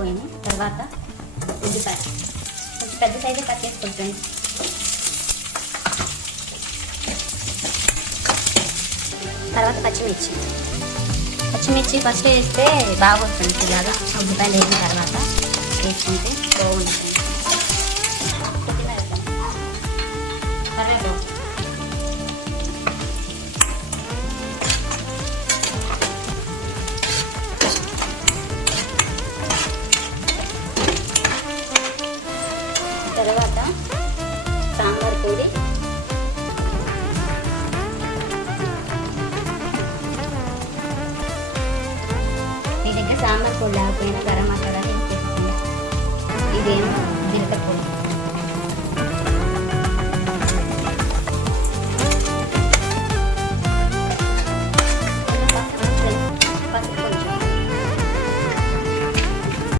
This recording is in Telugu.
వేగిపోయింది. తర్వాత ఉల్లిపాయ కొంచెం పెద్ద సైజే కట్ చేసుకోండి ఫ్రెండ్స్. తర్వాత పచ్చిమిర్చి ఫస్ట్ వేస్తే బాగా వస్తుంది. ఇలాగా ఉల్లిపాయలు వేసిన తర్వాత వేసుకుంటే బాగుంటుంది.